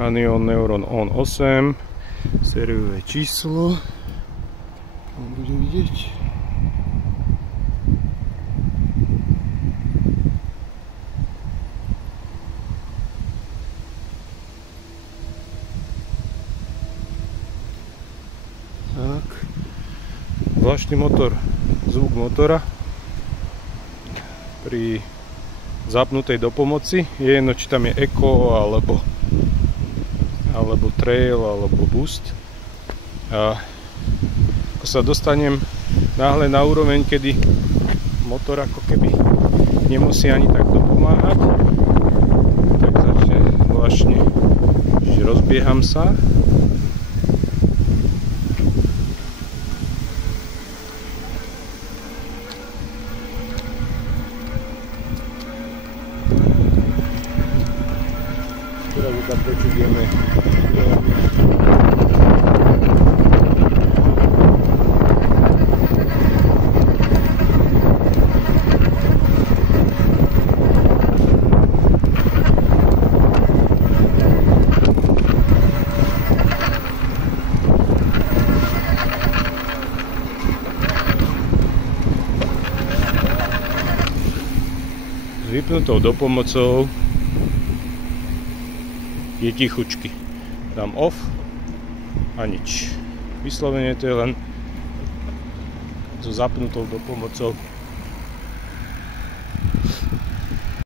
Canyon Neuron On 8, sériové číslo, bude vidieť. Tak, zvláštny motor, zvuk motora pri zapnutej dopomoci, je jedno, či tam je Eco alebo Trail alebo Boost. A ako sa dostanem náhle na úroveň, kedy motor ako keby nemusí ani tak dopomáhať, tak začne zvláštne, že rozbieham sa. Teraz tam počujeme s vypnutou dopomocou. Je tichučky. Dám off a nič. Vyslovene to je len so zapnutou dopomocou.